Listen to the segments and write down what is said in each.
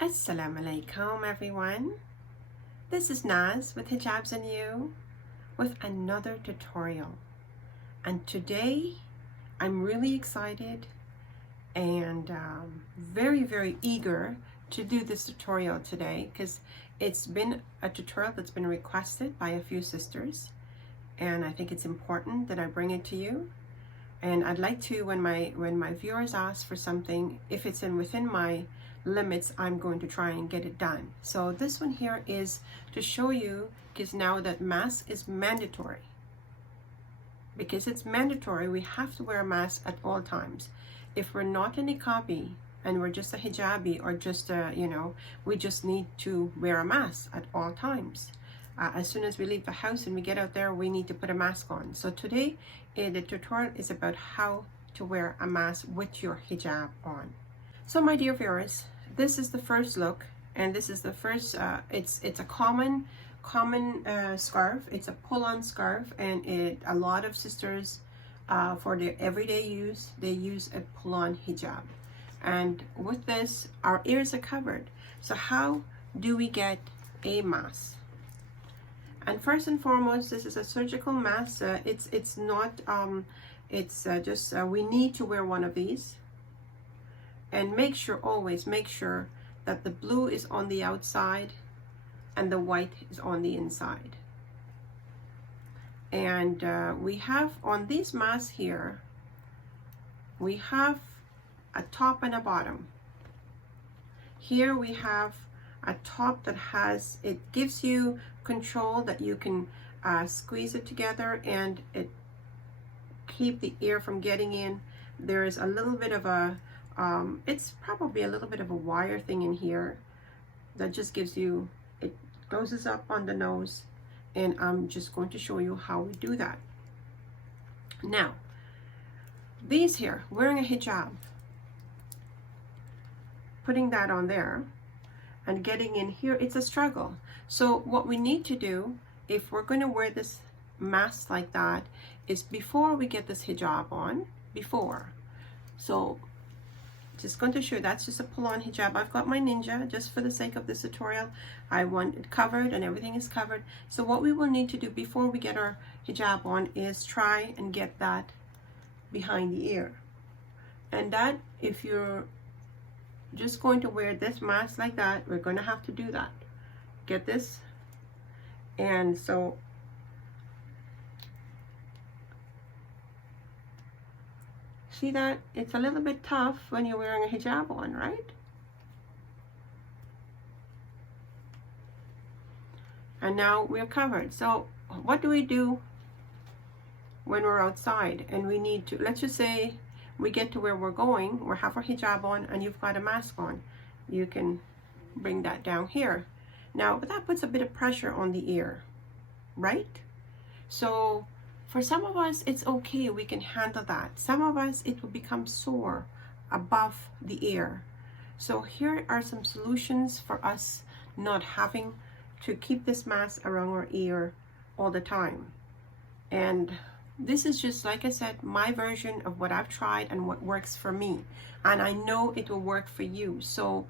Assalamu-Alaikum everyone. This is Naz with Hijabz&You with another tutorial. And today I'm really excited and very eager to do this tutorial today because it's been a tutorial that's been requested by a few sisters, and I think it's important that I bring it to you. And I'd like to, when my viewers ask for something, if it's within my limits, I'm going to try and get it done. So this one here is to show you, because now that mask is mandatory. Because it's mandatory, we have to wear a mask at all times. If we're not a niqabi and we're just a hijabi, or just a, we just need to wear a mask at all times. As soon as we leave the house and we get out there, we need to put a mask on. So today, the tutorial is about how to wear a mask with your hijab on. So my dear viewers, this is the first look, and this is the first, it's a common scarf. It's a pull-on scarf, and a lot of sisters, for their everyday use, they use a pull-on hijab. And with this, our ears are covered. So how do we get a mask? And first and foremost, this is a surgical mask. It's not, we need to wear one of these. And always make sure that the blue is on the outside and the white is on the inside. And we have on these masks here, we have a top and a bottom. Here we have a top that it gives you control that you can squeeze it together and it keep the ear from getting in. There is a little bit of a it's probably a little bit of a wire thing in here that just gives you, it closes up on the nose, and I'm just going to show you how we do that. Now, these here, wearing a hijab, putting that on there and getting in here, it's a struggle. So what we need to do, if we're going to wear this mask like that, is before we get this hijab on, so just going to show you, that's just a pull-on hijab. I've got my ninja just for the sake of this tutorial. I want it covered and everything is covered. So what we will need to do before we get our hijab on is try and get that behind the ear. And that, if you're just going to wear this mask like that, we're going to have to do that. Get this. And so see that? It's a little bit tough when you're wearing a hijab on, right? And now we're covered. So what do we do when we're outside and we need to, let's just say we get to where we're going, we have our hijab on and you've got a mask on. You can bring that down here. Now, but that puts a bit of pressure on the ear, right? So for some of us, it's okay, we can handle that. Some of us, it will become sore above the ear. So here are some solutions for us not having to keep this mask around our ear all the time. And this is just, like I said, my version of what I've tried and what works for me. And I know it will work for you. So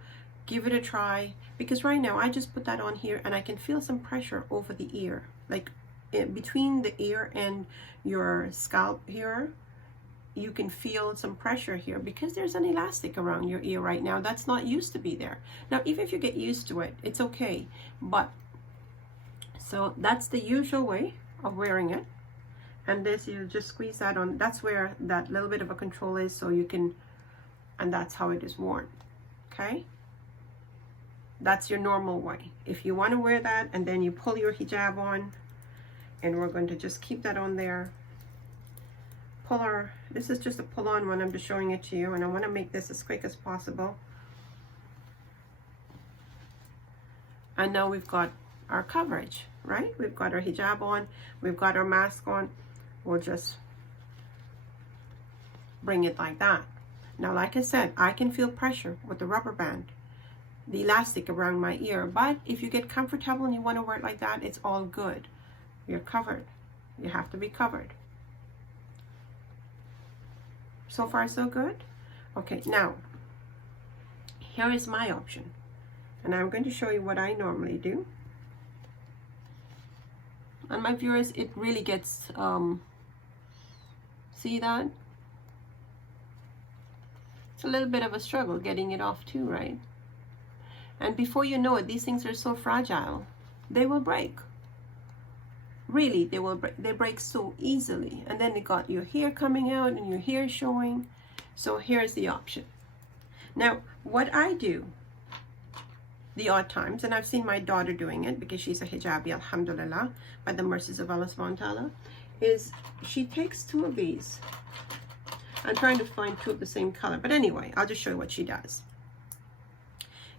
give it a try, because right now I just put that on here and I can feel some pressure over the ear, like between the ear and your scalp here. You can feel some pressure here because there's an elastic around your ear right now that's not used to be there. Now, even if you get used to it, it's okay. But so that's the usual way of wearing it. And this, you just squeeze that on. That's where that little bit of a control is, so you can, and that's how it is worn. Okay, that's your normal way. If you want to wear that and then you pull your hijab on, and we're going to just keep that on there. This is just a pull-on one, I'm just showing it to you, and I want to make this as quick as possible. And now we've got our coverage, right? We've got our hijab on, we've got our mask on. We'll just bring it like that. Now, like I said, I can feel pressure with the rubber band, the elastic around my ear. But if you get comfortable and you want to wear it like that, it's all good. You're covered. You have to be covered. So far, so good? Okay, now, here is my option. And I'm going to show you what I normally do. And my viewers, it really gets, see that? It's a little bit of a struggle getting it off too, right? And before you know it, these things are so fragile, they will break. Really, they will break. They break so easily. And then you got your hair coming out and your hair showing. So here's the option. Now, what I do the odd times, and I've seen my daughter doing it because she's a hijabi, alhamdulillah, by the mercies of Allah subhanahu wa ta'ala, is she takes two of these. I'm trying to find two of the same color, but anyway, I'll just show you what she does.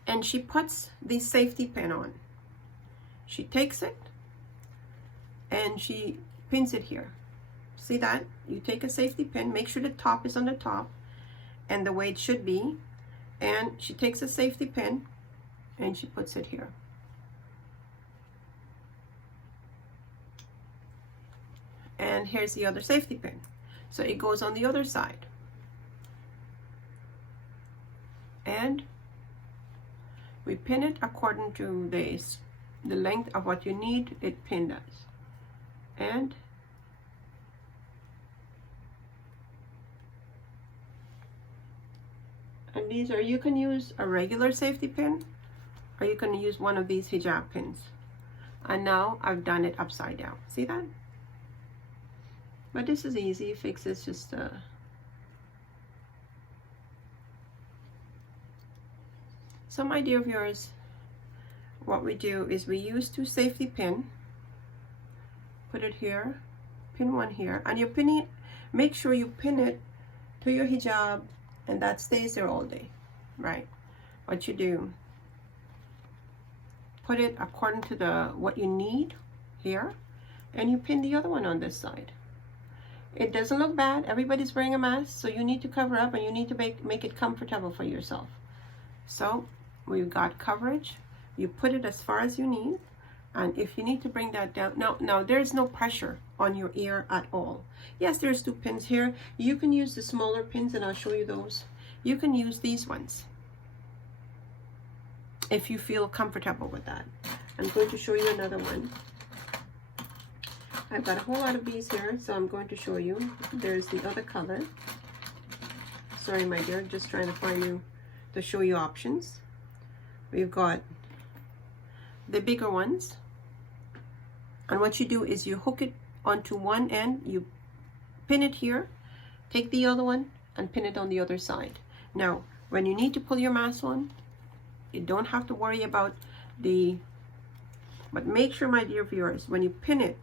And she puts the safety pin on. She takes it and she pins it here. See that? You take a safety pin, make sure the top is on the top and the way it should be, and she takes a safety pin and she puts it here. And here's the other safety pin. So it goes on the other side. And we pin it according to the length of what you need it pinned as. And these are, you can use a regular safety pin or you can use one of these hijab pins. And now I've done it upside down. See that? But this is easy fix. It's just so my dear viewers, what we do is we use two safety pin, put it here, pin one here, and you're pinning it. Make sure you pin it to your hijab and that stays there all day, right? What you do, put it according to what you need here, and you pin the other one on this side. It doesn't look bad. Everybody's wearing a mask, so you need to cover up and you need to make it comfortable for yourself. So we've got coverage. You put it as far as you need, and if you need to bring that down, now there's no pressure on your ear at all. Yes, there's two pins here. You can use the smaller pins, and I'll show you those. You can use these ones if you feel comfortable with that. I'm going to show you another one. I've got a whole lot of these here, so I'm going to show you. There's the other color. Sorry, my dear, just trying to find you to show you options. We've got the bigger ones. And what you do is you hook it onto one end, you pin it here, take the other one, and pin it on the other side. Now, when you need to pull your mask on, you don't have to worry about but make sure, my dear viewers, when you pin it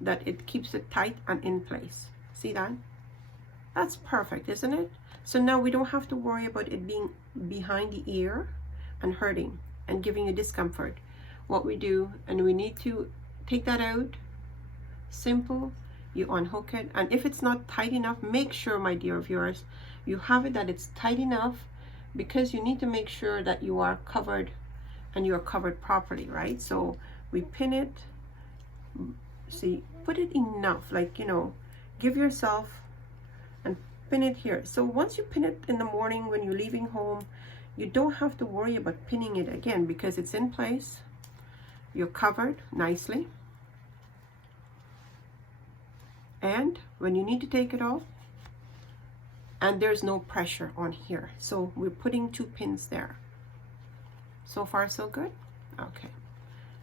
that it keeps it tight and in place. See that? That's perfect, isn't it? So now we don't have to worry about it being behind the ear and hurting and giving you discomfort. What we do, and we need to take that out, simple, you unhook it, and if it's not tight enough, make sure, my dear viewers, you have it that it's tight enough, because you need to make sure that you are covered and you are covered properly, right? So we pin it, see, put it enough, like, you know, give yourself and pin it here. So once you pin it in the morning when you're leaving home, you don't have to worry about pinning it again because it's in place. You're covered nicely. And when you need to take it off, and there's no pressure on here, so we're putting two pins there. So far so good. Okay,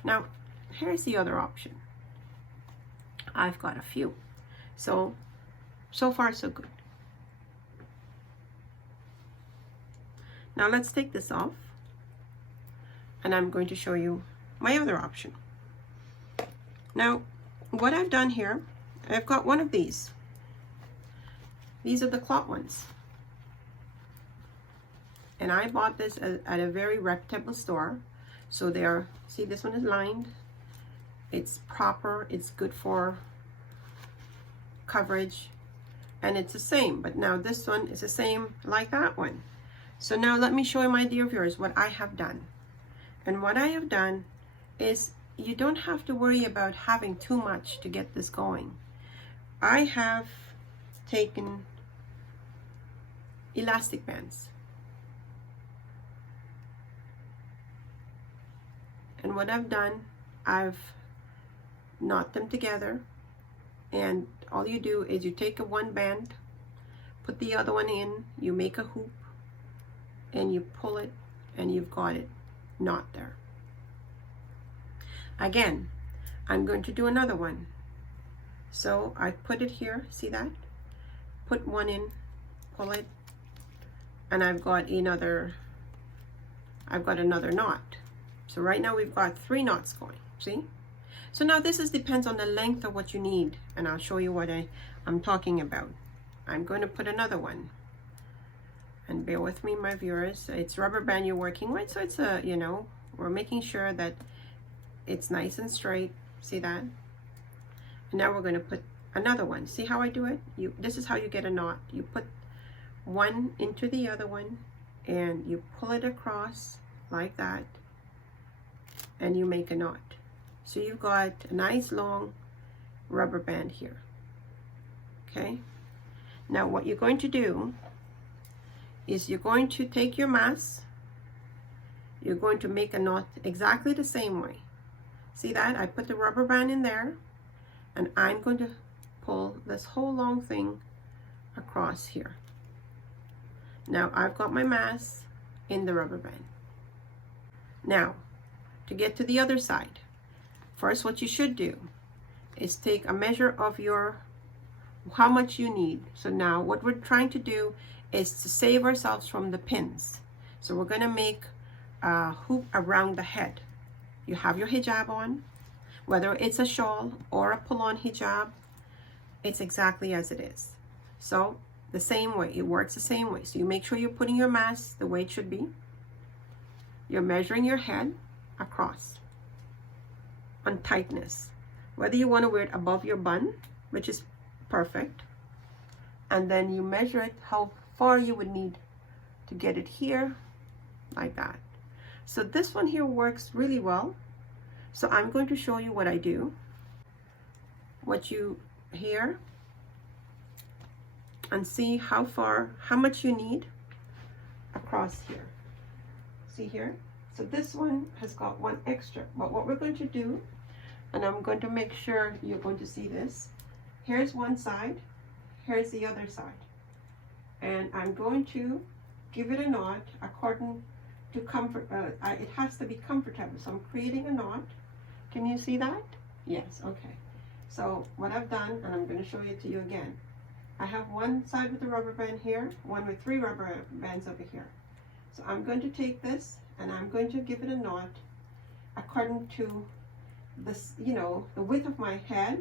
now here's the other option. I've got a few, so far so good. Now let's take this off, and I'm going to show you my other option. Now what I've done here, I've got one of these. These are the cloth ones. And I bought this at a very reputable store. So they're, see, this one is lined. It's proper, it's good for coverage, and it's the same. But now this one is the same like that one. So now let me show you, my dear viewers, what I have done. And what I have done is you don't have to worry about having too much to get this going. I have taken elastic bands. And what I've done, I've knot them together, and all you do is you take one band, put the other one in, you make a hoop, and you pull it, and you've got it knot there. Again, I'm going to do another one. So I put it here, see that? Put one in, pull it, and I've got another knot. So right now we've got 3 knots going, see? So now this depends on the length of what you need, and I'll show you what I'm talking about. I'm going to put another one. And bear with me, my viewers. It's rubber band you're working with, so it's a, you know, we're making sure that it's nice and straight. See that? And now we're going to put another one. See how I do it? This is how you get a knot. You put one into the other one, and you pull it across like that, and you make a knot. So you've got a nice long rubber band here. Okay? Now what you're going to do is you're going to take your mass, you're going to make a knot exactly the same way. See that? I put the rubber band in there, and I'm going to pull this whole long thing across here. Now I've got my mass in the rubber band. Now, to get to the other side, first what you should do is take a measure of how much you need. So now what we're trying to do is to save ourselves from the pins. So we're going to make a hoop around the head. You have your hijab on, whether it's a shawl or a pull-on hijab, it's exactly as it is. So the same way, it works the same way. So you make sure you're putting your mass the way it should be. You're measuring your head across on tightness, whether you want to wear it above your bun, which is perfect, and then you measure it how far you would need to get it here, like that. So this one here works really well. So I'm going to show you what I do. What you hear, and see how much you need across here. See here? So this one has got one extra, but what we're going to do, and I'm going to make sure you're going to see this. Here's one side, here's the other side. And I'm going to give it a knot according to comfort. It has to be comfortable. So I'm creating a knot. Can you see that? Yes, okay. So what I've done, and I'm going to show it to you again. I have one side with the rubber band here, one with 3 rubber bands over here. So I'm going to take this, and I'm going to give it a knot according to this, you know, the width of my head.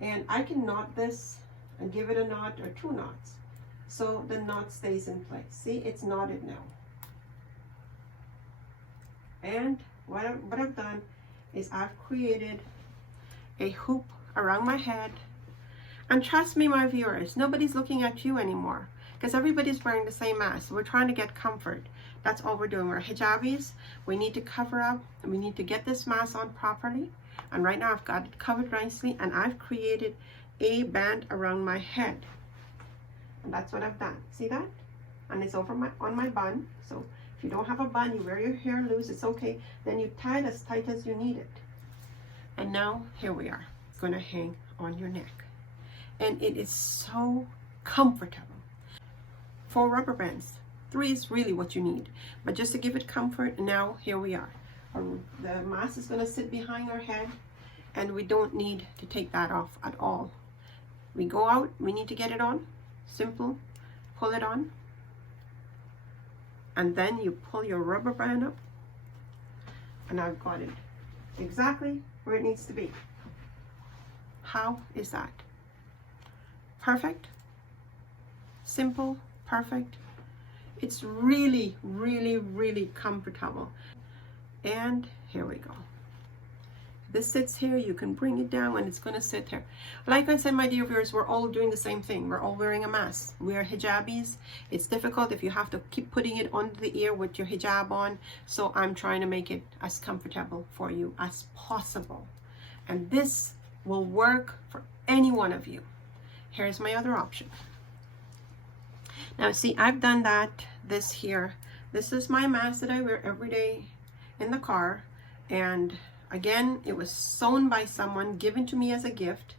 And I can knot this and give it a knot or 2 knots. So the knot stays in place. See, it's knotted now. And what I've done is I've created a hoop around my head. And trust me, my viewers, nobody's looking at you anymore, because everybody's wearing the same mask. We're trying to get comfort. That's all we're doing. We're hijabis. We need to cover up, and we need to get this mask on properly. And right now I've got it covered nicely, and I've created a band around my head. And that's what I've done. See that? And it's over on my bun. So if you don't have a bun, you wear your hair loose, it's okay. Then you tie it as tight as you need it. And now here we are. It's going to hang on your neck. And it is so comfortable. 4 rubber bands. 3 is really what you need. But just to give it comfort, now here we are. The mask is going to sit behind our head, and we don't need to take that off at all. We go out, we need to get it on. Simple. Pull it on. And then you pull your rubber band up. And I've got it exactly where it needs to be. How is that? Perfect? Simple? Perfect? It's really, really, really comfortable. And here we go. This sits here, you can bring it down, and it's going to sit here. Like I said, my dear viewers, we're all doing the same thing. We're all wearing a mask. We are hijabis. It's difficult if you have to keep putting it under the ear with your hijab on. So I'm trying to make it as comfortable for you as possible. And this will work for any one of you. Here's my other option. Now see, I've done that, this here. This is my mask that I wear every day in the car. And again, it was sewn by someone, given to me as a gift,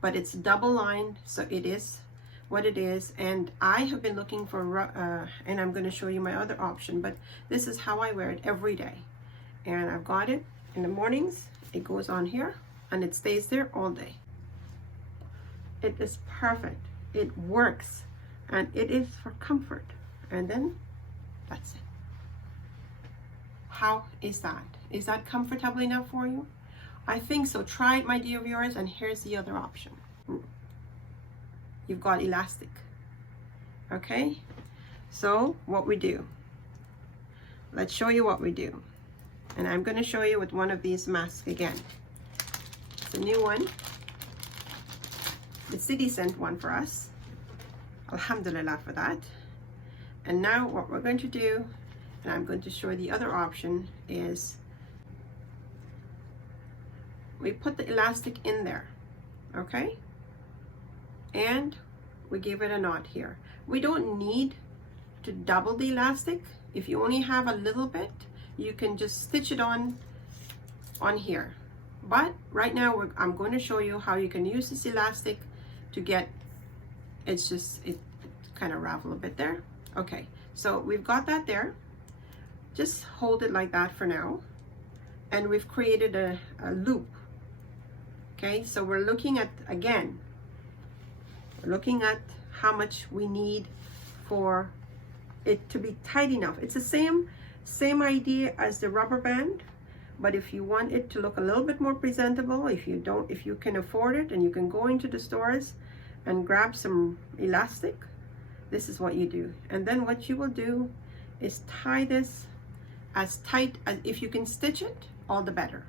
but it's double lined, so it is what it is. And I have been looking for, and I'm going to show you my other option, but this is how I wear it every day. And I've got it in the mornings, it goes on here, and it stays there all day. It is perfect, it works, and it is for comfort. And then that's it. How is that? Is that comfortable enough for you? I think so. Try it, my dear viewers, and here's the other option. You've got elastic. Okay, so what we do, let's show you what we do. And I'm going to show you with one of these masks again. It's a new one. The city sent one for us. Alhamdulillah for that. And now what we're going to do, and I'm going to show you the other option, is we put the elastic in there, okay? And we give it a knot here. We don't need to double the elastic. If you only have a little bit, you can just stitch it on here. But right now I'm going to show you how you can use this elastic to get, it kind of ravel a bit there. Okay, so we've got that there. Just hold it like that for now. And we've created a loop. Okay, so we're looking at, again, we're looking at how much we need for it to be tight enough. It's the same idea as the rubber band, but if you want it to look a little bit more presentable, if you can afford it and you can go into the stores and grab some elastic, this is what you do. And then what you will do is tie this as tight as, if you can stitch it, all the better.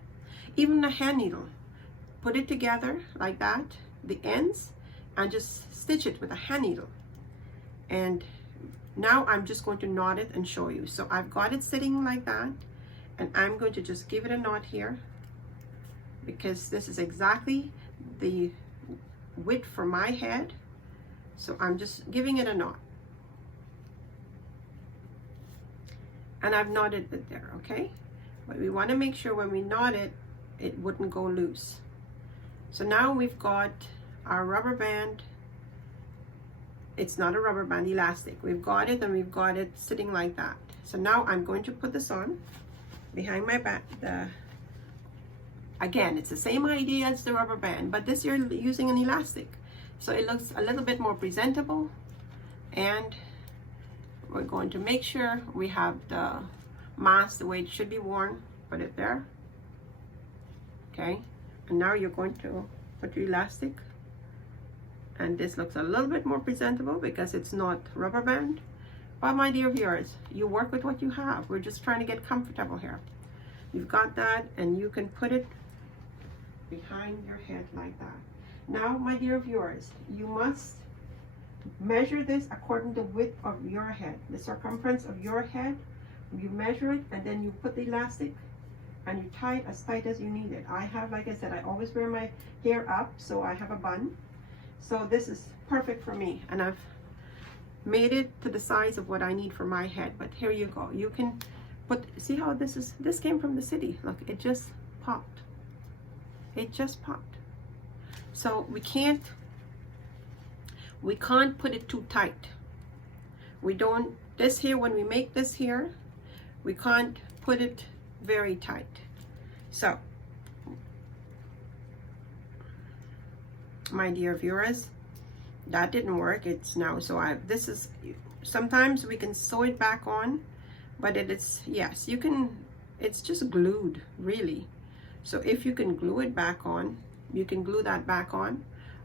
Even a hand needle, put it together like that, the ends, and just stitch it with a hand needle. And now I'm just going to knot it and show you. So I've got it sitting like that, and I'm going to just give it a knot here, because this is exactly the width for my head. So I'm just giving it a knot. And I've knotted it there, okay? But we want to make sure when we knot it, it wouldn't go loose. So now we've got our rubber band. It's not a rubber band, elastic. We've got it, and we've got it sitting like that. So now I'm going to put this on behind my back. Again, it's the same idea as the rubber band, but this you're using an elastic. So it looks a little bit more presentable, and we're going to make sure we have the mask the way it should be worn. Put it there. Okay, and now you're going to put your elastic, and this looks a little bit more presentable because it's not rubber band. But my dear viewers, you work with what you have. We're just trying to get comfortable here. You've got that, and you can put it behind your head like that. Now, my dear viewers, you must measure this according to the width of your head, the circumference of your head. You measure it, and then you put the elastic, and you tie it as tight as you need it. I have, like I said, I always wear my hair up, so I have a bun. So this is perfect for me, and I've made it to the size of what I need for my head. But here you go. You can put, see how this came from the city. Look, it just popped. It just popped. So we can't put it too tight. We don't, this here, when we make this here, we can't put it very tight. So, my dear viewers, that didn't work. It's now, so this is, sometimes we can sew it back on, but it is, yes, you can, it's just glued, really. So if you can glue it back on, you can glue that back on,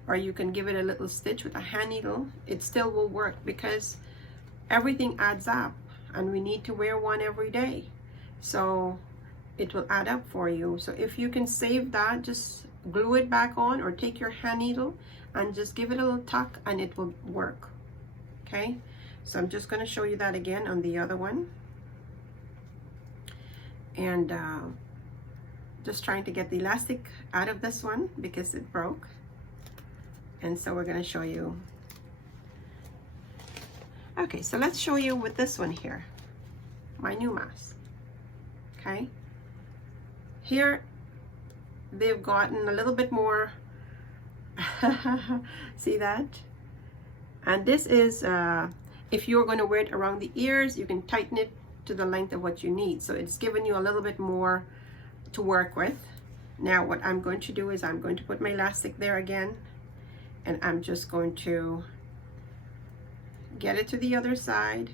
or you can give it a little stitch with a hand needle. It still will work, because everything adds up, and we need to wear one every day. So it will add up for you. So if you can save that, just glue it back on, or take your hand needle and just give it a little tuck, and it will work. Okay, so I'm just going to show you that again on the other one. And just trying to get the elastic out of this one because it broke. And so we're going to show you. Okay, so let's show you with this one here, my new mask. Okay, Here they've gotten a little bit more. See that? And this is if you're going to wear it around the ears, you can tighten it to the length of what you need. So it's giving you a little bit more to work with. Now what I'm going to do is I'm going to put my elastic there again, and I'm just going to get it to the other side.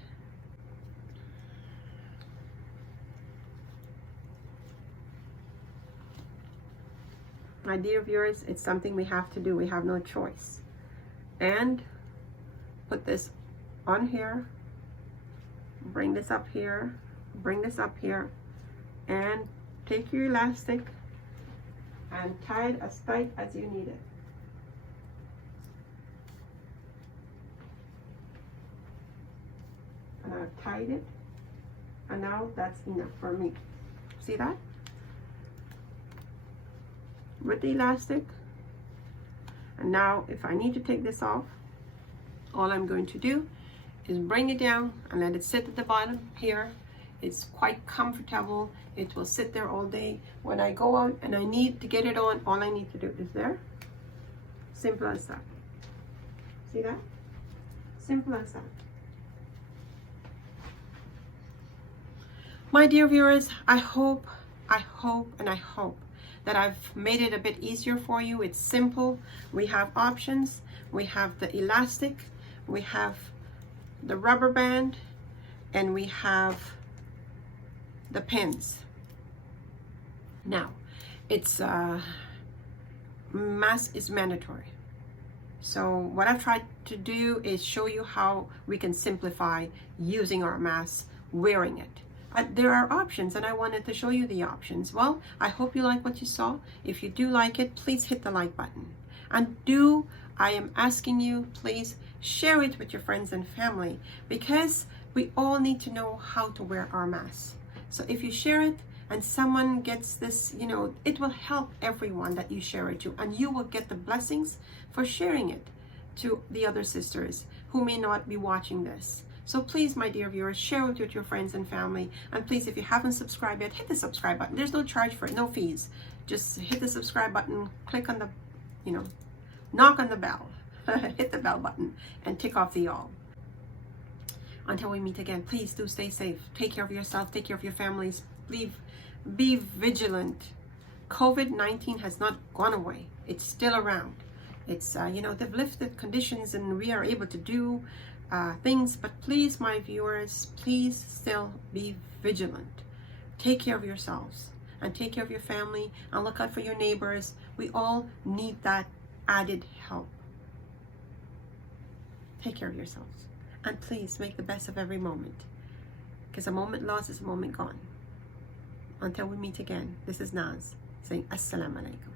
My dear viewers, it's something we have to do. We have no choice. And put this on here, bring this up here, bring this up here, and take your elastic and tie it as tight as you need it. And I've tied it, and now that's enough for me. See that? With the elastic. And now if I need to take this off, all I'm going to do is bring it down and let it sit at the bottom here. It's quite comfortable. It will sit there all day. When I go out and I need to get it on, all I need to do is there. Simple as that. See that? Simple as that. My dear viewers, I hope that I've made it a bit easier for you. It's simple. We have options. We have the elastic, we have the rubber band, and we have the pins. Now, it's mask is mandatory. So what I've tried to do is show you how we can simplify using our mask, wearing it. There are options, and I wanted to show you the options. Well, I hope you like what you saw. If you do like it, please hit the like button. And I am asking you, please share it with your friends and family, because we all need to know how to wear our masks. So if you share it and someone gets this, you know, it will help everyone that you share it to, and you will get the blessings for sharing it to the other sisters who may not be watching this. So please, my dear viewers, share it with your friends and family. And please, if you haven't subscribed yet, hit the subscribe button. There's no charge for it, no fees. Just hit the subscribe button, click on the, you know, knock on the bell, hit the bell button, and tick off the all. Until we meet again, please do stay safe. Take care of yourself, take care of your families. Be vigilant. COVID-19 has not gone away. It's still around. It's, you know, they've lifted conditions and we are able to do things, but please, my viewers, please still be vigilant. Take care of yourselves and take care of your family, and look out for your neighbors. We all need that added help. Take care of yourselves, and please make the best of every moment, because a moment lost is a moment gone. Until we meet again, this is Naz saying Assalamu Alaikum.